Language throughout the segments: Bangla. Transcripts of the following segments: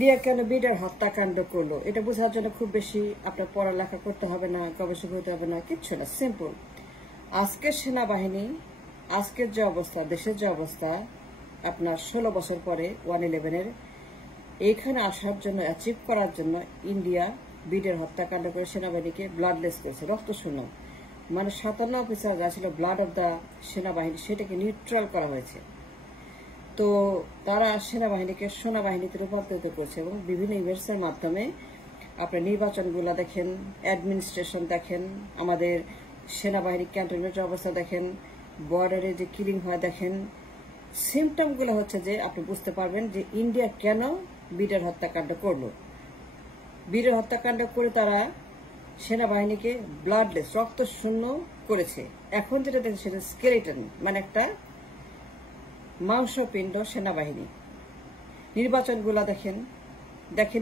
ইন্ডিয়া কেন বিডার হত্যাকাণ্ড করলো এটা বোঝার জন্য খুব বেশি আপনার পড়ালেখা করতে হবে না, গবেষণা করতে হবে না, কিচ্ছু না, সিম্পল। আজকের সেনাবাহিনী, আজকের যে অবস্থা, দেশের যে অবস্থা, আপনার 16 বছর পরে 1/11-এর এইখানে আসার জন্য, অ্যাচিভ করার জন্য ইন্ডিয়া বিডের হত্যাকাণ্ড করে সেনাবাহিনীকে ব্লাডলেস করেছে, রক্ত শূন্য। মানে 57 অফিসার যা ছিল ব্লাড অব দ্য সেনাবাহিনী, সেটাকে নিউট্রাল করা হয়েছে। তো তারা সেনাবাহিনীকে সোনাবাহিনীতে রূপান্তরিত করছে এবং বিভিন্ন ইভেন্টসের মাধ্যমে আপনার নির্বাচনগুলো দেখেন, অ্যাডমিনিস্ট্রেশন দেখেন, আমাদের সেনাবাহিনী ক্যান্টনমেন্টের অবস্থা দেখেন, বর্ডারে যে কিলিং হয় দেখেন। সিমটমগুলো হচ্ছে যে আপনি বুঝতে পারবেন যে ইন্ডিয়া কেন বিডের হত্যাকাণ্ড করলো। বিডের হত্যাকাণ্ড করে তারা সেনাবাহিনীকে ব্লাডলেস, রক্ত শূন্য করেছে। এখন যেটা দেখেন সেটা স্কেলেটন, মানে একটা মাংসপিণ্ড সেনাবাহিনী। নির্বাচনগুলা দেখেন,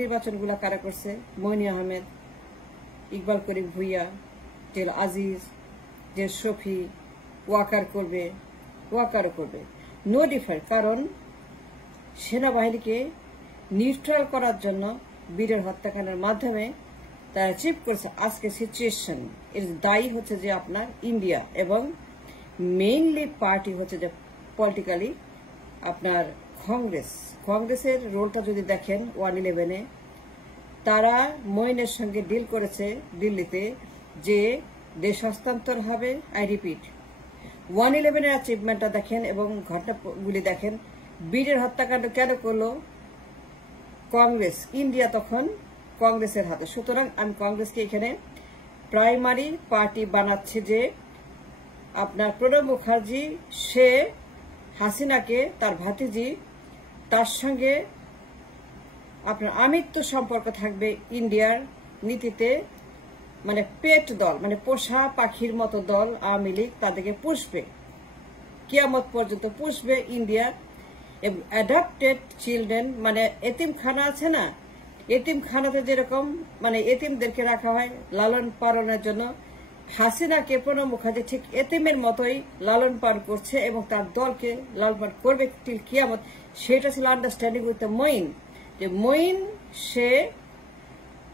নির্বাচনগুলা কারা করছে? মইনি আহমেদ, ইকবাল করিম ভুইয়া, জেল আজিজ, যে শফি, ওয়াকারও করবে, নো ডিফার। কারণ সেনাবাহিনীকে নিউট্রাল করার জন্য বীরের হত্যাকাণ্ডের মাধ্যমে তারা অ্যাচিভ করেছে আজকে সিচুয়েশন। এর দায়ী হচ্ছে যে আপনার ইন্ডিয়া এবং মেইনলি পার্টি হচ্ছে যে পলিটিক্যালি আপনার কংগ্রেসের রোলটা যদি দেখেন 1/11-এ তারা মইনের সঙ্গে ডিল করেছে দিল্লিতে যে দেশ হস্তান্তর হবে। আই রিপিট, 1/11-এর অ্যাচিভমেন্টটা দেখেন এবং ঘটনাগুলি দেখেন। বীরের হত্যাকাণ্ড কেন করলো? কংগ্রেস, ইন্ডিয়া তখন কংগ্রেসের হাতে। সুতরাং আমি কংগ্রেসকে এখানে প্রাইমারি পার্টি বানাচ্ছি যে আপনার প্রণব মুখার্জি, সে হাসিনাকে, তার ভাতিজি, তার সঙ্গে আপনার আমিত্ব সম্পর্ক থাকবে ইন্ডিয়ার নীতিতে। মানে পেট দল, মানে পোষা পাখির মতো দল আওয়ামী লীগ তাদেরকে পুষবে, কিয়ামত পর্যন্ত পুষবে ইন্ডিয়া। অ্যাডাপ্টেড চিলড্রেন, মানে এতিমখানা আছে না, এতিমখানাতে যেরকম মানে এতিমদেরকে রাখা হয় লালন পালনের জন্য, হাসিনাকে প্রণব মুখার্জি ঠিক এতিমের মতোই লালন পালন করছে এবং তার দলকে লালন পালন করবে টিল কিয়ামত। সেটা ছিল আন্ডারস্ট্যান্ডিং উইথ দ্য মইন, যে মইন সে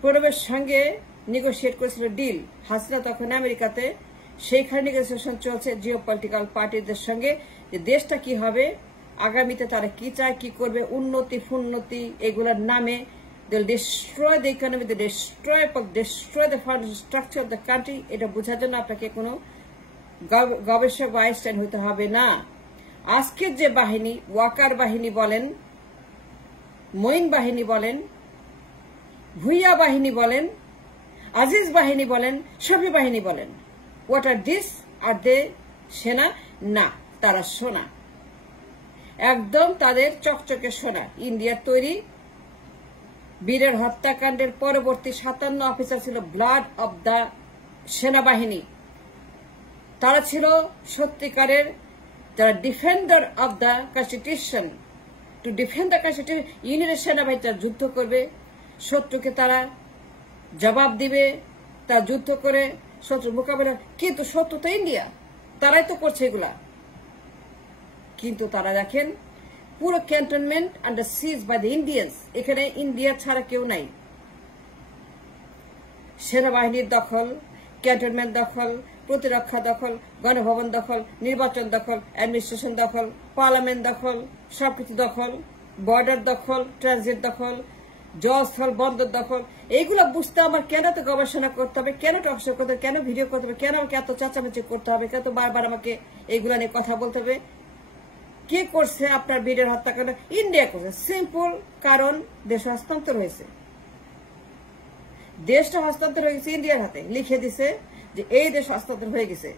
প্রণবের সঙ্গে নেগোসিয়েট করেছিল ডিল। হাসিনা তখন আমেরিকাতে, সেইখানে নেগোসিয়েশন চলছে জিও পলিটিক্যাল পার্টিদের সঙ্গে, যে দেশটা কি হবে, আগামীতে তারা কি চায়, কি করবে, উন্নতি ফুন্নতি এগুলোর নামে they'll destroy the economy, they destroy the foundation structure of the country। এটা বোঝার জন্য আপনাকে কোনো গবেষক বা আইনস্টাইন হতে হবে না। আজকের যে বাহিনী, ওয়াকার বাহিনী বলেন, মঈন বাহিনী বলেন, ভুইয়া বাহিনী বলেন, আজিজ বাহিনী বলেন, শফি বাহিনী বলেন, হোয়াট আর দিস? আর দে সেনা? না, তারা সোনা, একদম তাদের চকচকে সোনা। ইন্ডিয়ার তৈরি। বীরের হত্যাকাণ্ডের পরবর্তী 57 অফিসার ছিল ব্লাড অব দ্য সেনাবাহিনী। তারা ছিল সত্যিকারের যারা defender of the constitution. To defend the constitution, ইউনিয়নের সেনাবাহিনী যারা যুদ্ধ করবে, শত্রুকে তারা জবাব দিবে, তারা যুদ্ধ করে শত্রু মোকাবেলা। কিন্তু শত্রু তো ইন্ডিয়া, তারাই তো করছে এগুলা। কিন্তু তারা দেখেন পুরো cantonment under siege by the Indians. এখানে ইন্ডিয়া ছাড়া কেউ নাই। সেনাবাহিনীর দখল, ক্যান্টনমেন্ট দখল, প্রতিরক্ষা দখল, গণভবন দখল, নির্বাচন দখল, অ্যাডমিনিস্ট্রেশন দখল, পার্লামেন্ট দখল, সবকিছু দখল, বর্ডার দখল, ট্রানজিট দখল, জলস্থল বন্দর দখল। এইগুলো বুঝতে আমার কেন তো গবেষণা করতে হবে, কেন টকশো করতে হবে, কেন ভিডিও করতে হবে, কেন আমাকে এত চাচামেচি করতে হবে, কেন বারবার আমাকে এইগুলা নিয়ে কথা বলতে হবে? কে করছে আপনার বীরের হত্যাকাণ্ড? ইন্ডিয়া করছে। সিম্পল, কারণ দেশ হস্তান্তর হয়েছে, দেশটা হস্তান্তর হয়ে গেছে ইন্ডিয়ার হাতে। লিখে দিছে যে এই দেশ হস্তান্তর হয়ে গেছে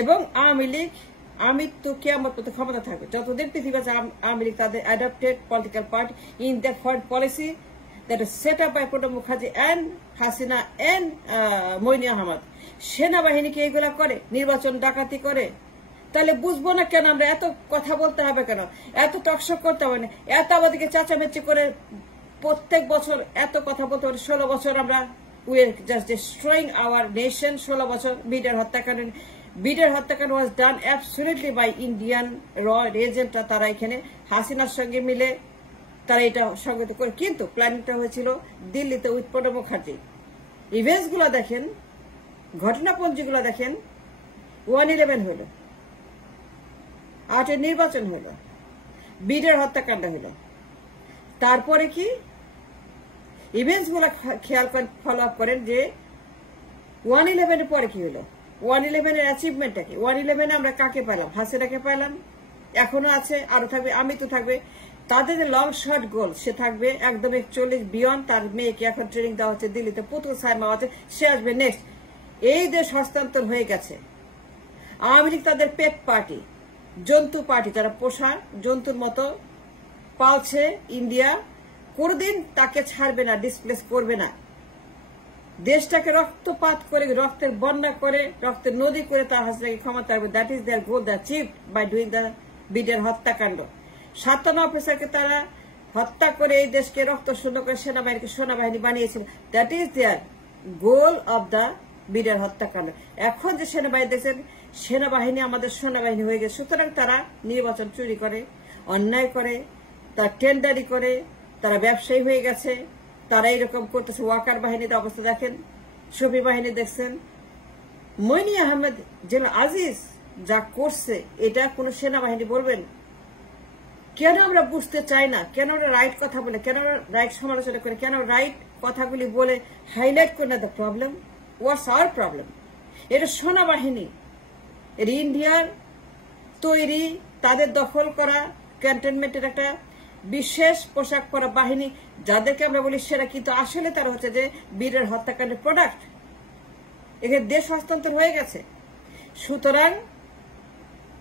এবং আওয়ামী লীগ আমিত্ব কিয়ামত পর্যন্ত ক্ষমতা থাকবে। যতদিন পৃথিবী আছে আওয়ামী লীগ তাদের adapted political party in the foreign policy that is set up by Pranab Mukherjee and Hasina and Moeen Ahmed. সেনাবাহিনীকে এইগুলা করে, নির্বাচন ডাকাতি করে। তাহলে বুঝবো না কেন আমরা এত কথা বলতে হবে, কেন এত টকশক করতে হবে না, এত আমাদেরকে চাচামেচি করে প্রত্যেক বছর এত কথা বলতে হবে? 16 বছর আমরা we are just destroying hour nation. 16 বছর বীরের হত্যাকাণ্ড। বীরের হত্যাকাণ্ড ওয়াজ ডান অ্যাবসলিউটলি বাই ইন্ডিয়ান র এজেন্টরা। তারা এখানে হাসিনার সঙ্গে মিলে তারা এটা সংগঠিত করে, কিন্তু প্ল্যানিংটা হয়েছিল দিল্লিতে উইথ প্রণব মুখার্জি। ইভেন্টস গুলো দেখেন, ঘটনাপঞ্জিগুলো দেখেন, 1/11 হলো, 8-এর নির্বাচন হলো, বিডের হত্যাকাণ্ড হলো, তারপরে কি ইভেন্টস গুলো খেয়াল ফলো আপ করেন যে 1/11 পরে কি হলো, 1/11 এর অ্যাচিভমেন্টটা কি, 1/11 আমরা কাকে পেলাম, হাসিনাকে পেলাম, এখনো আছে, আরো থাকবে, আমি তো থাকবে। তাদের যে লং শর্ট গোল সে থাকবে একদম 41 বিয়ন্ড। তার মেয়েকে এখন ট্রেনিং দেওয়া হচ্ছে দিল্লিতে, পুতুল সাইমা আছে, সে আসবে নেক্সট। এই দেশ হস্তান্তর হয়ে গেছে। আওয়ামী লীগ তাদের পেট পার্টি, জন্তু পার্টি, যারা পোষা জন্তুর মতো পালছে ইন্ডিয়া, কোনদিন তাকে ছাড়বে না, ডিসপ্লেস করবে না। দেশটাকে রক্তপাত করে, রক্তের বন্যা করে, রক্তের নদী করে তার হাসিনাকে ক্ষমতা আসবে। That is their goal, the achieve by doing the বিডের হত্যাকাণ্ড। 57 অফিসারকে তারা হত্যা করে এই দেশকে রক্ত শূন্য করে সেনাবাহিনীকে সেনাবাহিনী বানিয়েছিল। That is their goal of the বিডের হত্যাকাণ্ড। এখন যে সেনাবাহিনী দেখছেন, সেনাবাহিনী আমাদের সেনাবাহিনী হয়ে গেছে। সুতরাং তারা নির্বাচন চুরি করে, অন্যায় করে, তারা টেন্ডারি করে, তারা ব্যবসায়ী হয়ে গেছে, তারা এরকম করতেছে। ওয়াকার বাহিনীর অবস্থা দেখেন, শফি বাহিনী দেখছেন, মইনি আহমেদ জেনারেল আজিজ যা করছে, এটা কোন সেনাবাহিনী বলবেন? কেন আমরা বুঝতে চাই না? কেন ওরা রাইট কথা বলে, কেন ওরা রাইট সমালোচনা করে, কেন রাইট কথাগুলি বলে হাইলাইট করে না the problem? What's hour problem? এটা সেনাবাহিনী, এটা ইন্ডিয়ার তৈরি, তাদের দখল করা ক্যান্টনমেন্টের একটা বিশেষ পোশাক পরা বাহিনী, যাদেরকে আমরা বলি সেরা, কিন্তু আসলে তারা হচ্ছে যে বীরের হত্যাকাণ্ডের প্রোডাক্ট। এখানে দেশ হস্তান্তর হয়ে গেছে। সুতরাং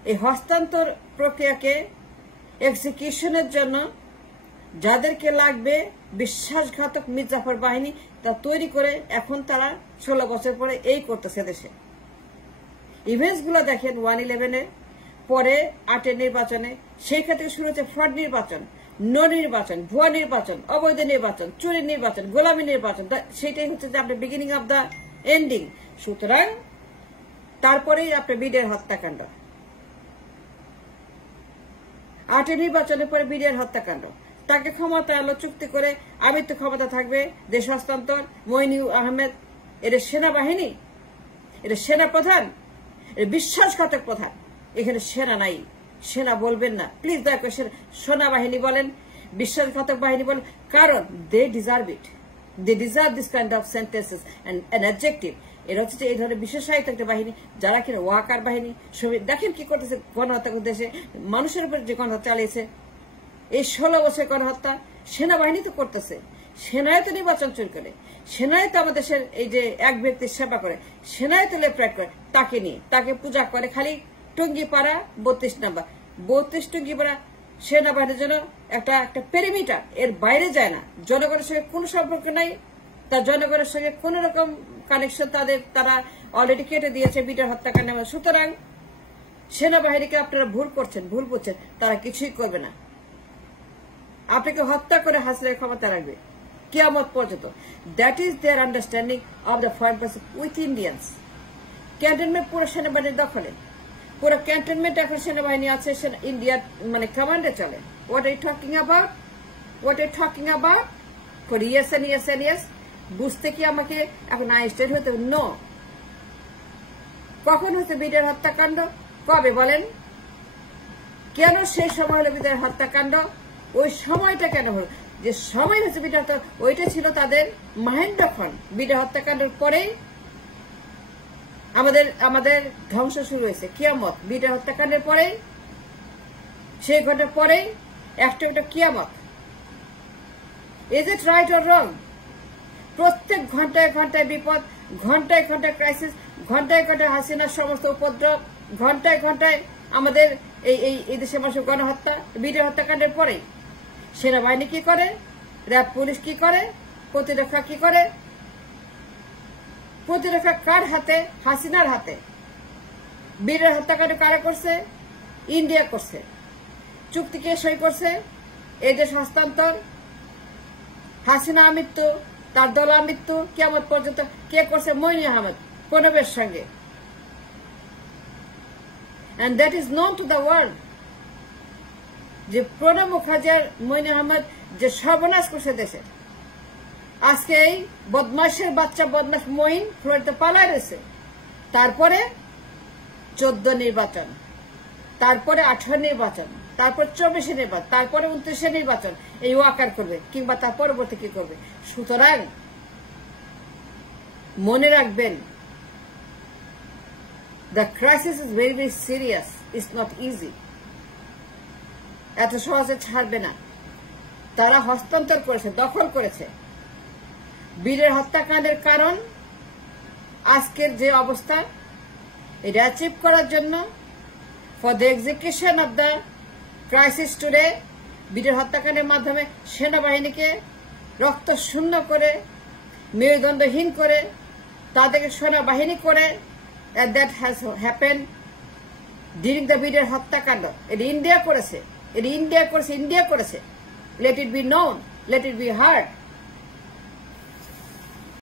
এই হস্তান্তর প্রক্রিয়াকে এক্সিকিউশনের জন্য যাদেরকে লাগবে বিশ্বাসঘাতক মির্জাফর বাহিনী, তা তৈরি করে এখন তারা 16 বছর পরে এই করতেছে দেশে। ইভেন্টস গুলো দেখেন, 1/11 পরে 8-এর নির্বাচনে সেইখান থেকে শুরু হচ্ছে ফ্রড নির্বাচন, নো নির্বাচন, ভুয়া নির্বাচন, অবৈধ নির্বাচন, চুরি নির্বাচন, গোলামী নির্বাচন। সেটাই হচ্ছে যে আপনার বিগিনিং অব দ্য এন্ডিং। সুতরাং তারপরেই আপনার বিডের হত্যাকাণ্ড, 8-এর নির্বাচনের পরে বিডের হত্যাকাণ্ড, তাকে ক্ষমতা আলো চুক্তি করে আমি তো ক্ষমতা থাকবে, দেশ হস্তান্তর, মইনি আহমেদ, এটা সেনাবাহিনী, এটা সেনা প্রধান, এটা বিশ্বাসঘাতক প্রধান। এখানে সেনা নাই, সেনা বলবেন না প্লিজ, দয়া করে সেনাবাহিনী বলেন, বিশ্বাসঘাতক বাহিনী বলেন, কারণ they deserve it, they deserve this kind of sentences and adjective. এরা হচ্ছে এই ধরনের বিশেষায়িত একটা বাহিনী, যারা কিনা ওয়াকার বাহিনী। দেখেন কি করতেছে, গণহত্যা দেশে মানুষের উপর যে গণহত্যা চালিয়েছে, এই 16 বছর গণহত্যা সেনাবাহিনী তো করতেছে, সেনায় তো নির্বাচন চুরি করে, সেনায় তো আমাদের দেশের এই যে এক ব্যক্তির সেবা করে, সেনায় তো লেফট করে, তাকে নিয়ে তাকে পূজা করে। খালি টুঙ্গিপাড়া 32 নম্বর, 32 টুঙ্গিপাড়া সেনাবাহিনীর জন্য একটা একটা পেরিমিটার, এর বাইরে যায় না। জনগণের সঙ্গে কোনো সম্পর্ক নাই, তার জনগণের সঙ্গে কোন রকম কানেকশন তারা অলরেডি কেটে দিয়েছে বিডের হত্যাকাণ্ড। সুতরাং সেনাবাহিনীকে আপনারা ভুল করছেন, ভুল বুঝছেন, তারা কিছুই করবে না। আপনাকে হত্যা করে হাসিনার ক্ষমতা রাখবে কিয়ামত পর্যন্ত। That is their understanding of the foreign policy with Indians. Cantonment পুরো সেনাবাহিনীর দখলে, পুরো ক্যান্টনমেন্ট এখন সেনাবাহিনী আছে, ইন্ডিয়ার মানে কমান্ডে চলে। What are you talking about, what are you talking about for years and years and years? বুঝতে কি আমাকে এখন আইনস্টাইন হতে? নো। কখন হচ্ছে বিডের হত্যাকাণ্ড, কবে বলেন? কেন সেই সময় হলো বিডের হত্যাকাণ্ড? ওই সময়টা কেন হলো? যে সময় হচ্ছে বিডের হত্যা, ওইটা ছিল তাদের মাহেন্দ্রক্ষণ। বিডের হত্যাকাণ্ডের পরেই আমাদের ধ্বংস শুরু হয়েছে, কিয়ামত। বিডের হত্যাকাণ্ডের পরেই, সেই ঘটনার পরেই একটা একটা কিয়ামত। Is it right or wrong? প্রত্যেক ঘন্টায় ঘন্টায় বিপদ, ঘন্টায় ঘন্টায় ক্রাইসিস, ঘন্টায় ঘন্টায় হাসিনার সমস্ত উপদ্রব, ঘন্টায় ঘন্টায় আমাদের এই দেশের মানুষের গণহত্যা। বিডের হত্যাকাণ্ডের পরেই সেনাবাহিনী কি করে, র্যাব পুলিশ কি করে, প্রতিরক্ষা কি করে? প্রতিরক্ষা কার হাতে? হাসিনার হাতে। বীরের হত্যাকাণ্ড কারা করছে? ইন্ডিয়া করছে। চুক্তি কে সই করছে? এই দেশ হস্তান্তর, হাসিনা মৃত্যু, তার দল মৃত্যু, কিয়ামত পর্যন্ত কে করছে? মইনি আহমেদ প্রণবের সঙ্গে। and that is known to the world যে প্রণব মুখার্জি আর মইনি আহমেদ যে সর্বনাশ করছে দেশে। আজকে এই বদমাশের বাচ্চা বদমাশ মঈন ফ্লোরিডাতে পালায় রয়েছে। তারপরে 14 নির্বাচন, তারপরে 18 নির্বাচন, তারপর 24 নির্বাচন, তারপরে 29 নির্বাচন এই ওয়াকার করবে, কিংবা তার পরবর্তী কি করবে। সুতরাং মনে রাখবেন, the crisis is very very serious. It's not easy. এত সহজে ছাড়বে না। তারা হস্তান্তর করেছে, দখল করেছে। বীরের হত্যাকাণ্ডের কারণ আজকের যে অবস্থা, এটা অ্যাচিভ করার জন্য for the execution of the crisis today, বীরের হত্যাকাণ্ডের মাধ্যমে সেনাবাহিনীকে রক্ত শূন্য করে, মেরুদণ্ডহীন করে, তাদেরকে সেনাবাহিনী করে, that has happen during the বীরের হত্যাকাণ্ড। এটা ইন্ডিয়া করেছে, এটা ইন্ডিয়া করেছে, ইন্ডিয়া করেছে। Let it be known, let it be hard.